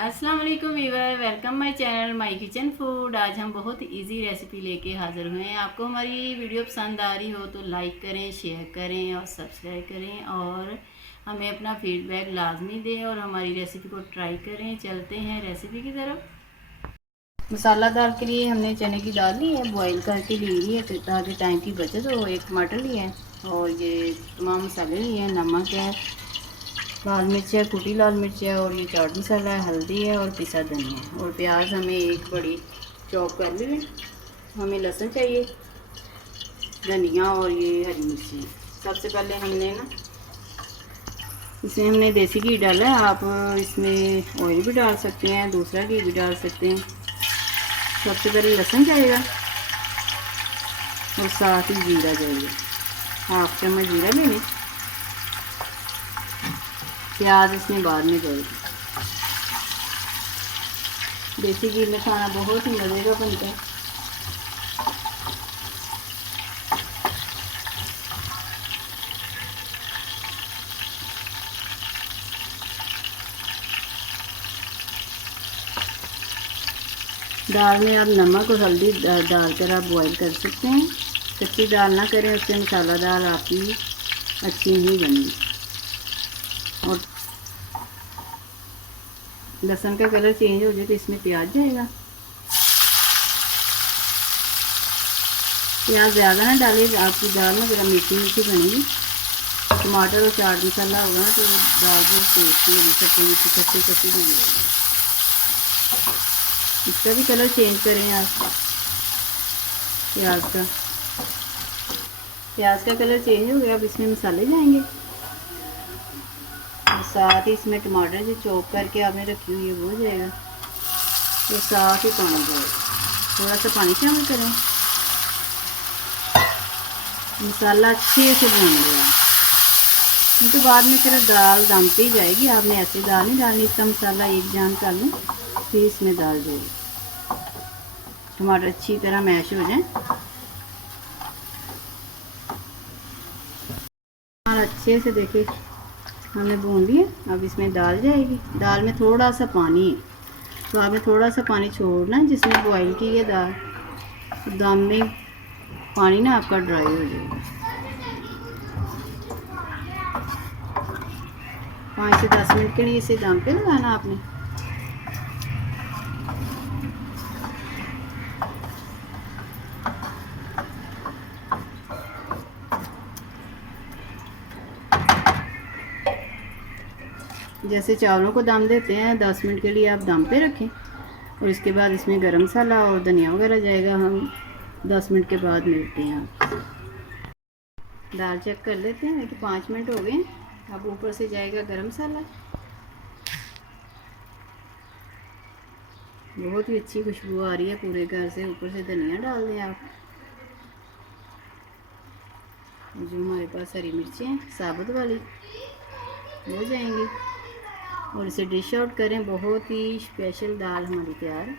अस्सलाम वालेकुम viewer, welcome my channel my kitchen food. आज हम बहुत इजी रेसिपी लेके हाज़िर हुए हैं। आपको हमारी वीडियो पसंद आ रही हो तो लाइक करें, शेयर करें और सब्सक्राइब करें और हमें अपना फीडबैक लाजमी दें और हमारी रेसिपी को ट्राई करें। चलते हैं रेसिपी की तरफ। मसाला दाल के लिए हमने चने की दाल ली है, बॉईल करके ली हुई है ताकि टाइम की बचत हो। एक टमाटर लिए हैं और ये तमाम मसाले लिए हैं। नमक है, लाल मिर्च है, कुटी लाल मिर्च है और ये चाट मसाला है, हल्दी है और पिसा धनिया है और प्याज हमें एक बड़ी चॉप कर ली है। हमें लहसुन चाहिए, धनिया और ये हरी मिर्ची। सबसे पहले हमने ना इसमें हमने देसी घी डाला है। आप इसमें ऑयल भी डाल सकते हैं, दूसरा घी भी डाल सकते हैं। सबसे पहले लहसुन जाएगा और साथ ही जीरा जाएगा। हाफ चम्मच जीरा लेंगे, प्याज इसमें बाद में जाएगी। देसी घी में खाना बहुत ही मज़े का बनता है। दाल में आप नमक और हल्दी डालकर आप बॉईल कर सकते हैं। कच्ची दाल ना करें, उससे मसाला दाल आपकी अच्छी नहीं बनेगी। और लहसुन का कलर चेंज हो जाए तो इसमें प्याज जाएगा। प्याज ज़्यादा ना डालें, आपकी दाल ना ज़रा मीठी मीठी बनेगी। टमाटर और चाट मसाला होगा ना तो दाल बहुत टेस्टी होगी, खट्टी मीठी खट्टी खट्टी बनेगी। इसका भी कलर चेंज करें आप। प्याज का कलर चेंज हो गया। अब इसमें मसाले जाएंगे और साथ ही इसमें टमाटर जो चॉप करके आपने रखी हुई है वो जाएगा और साथ ही पानी जाएगा। थोड़ा सा पानी शामिल करें, मसाला अच्छे से भून लिया क्योंकि बाद में फिर दाल दम पे ही जाएगी। आपने ऐसे दाल नहीं डालनी, इसका मसाला एक जान कर लें फिर इसमें डाल देंगे। टमाटर अच्छी तरह मैश हो जाए और अच्छे से देखिए हमने भून लिया। अब इसमें दाल जाएगी। दाल में थोड़ा सा पानी है तो आपने थोड़ा सा पानी छोड़ना है जिसमें बॉईल की है दाल। तो दम में पानी ना आपका ड्राई हो जाएगा। 5 से 10 मिनट के लिए इसे दम पे लगाना आपने। जैसे चावलों को दम देते हैं 10 मिनट के लिए आप दम पे रखें और इसके बाद इसमें गरम मसाला और धनिया वगैरह जाएगा। हम 10 मिनट के बाद मिलते हैं। दाल चेक कर लेते हैं कि 5 मिनट हो गए। अब ऊपर से जाएगा गरम मसाला। बहुत ही अच्छी खुशबू आ रही है पूरे घर से। ऊपर से धनिया डाल दें आप। जो हमारे पास हरी मिर्चें हैं साबुत वाली वो जाएंगी और इसे डिश आउट करें। बहुत ही स्पेशल दाल हमारी तैयार है।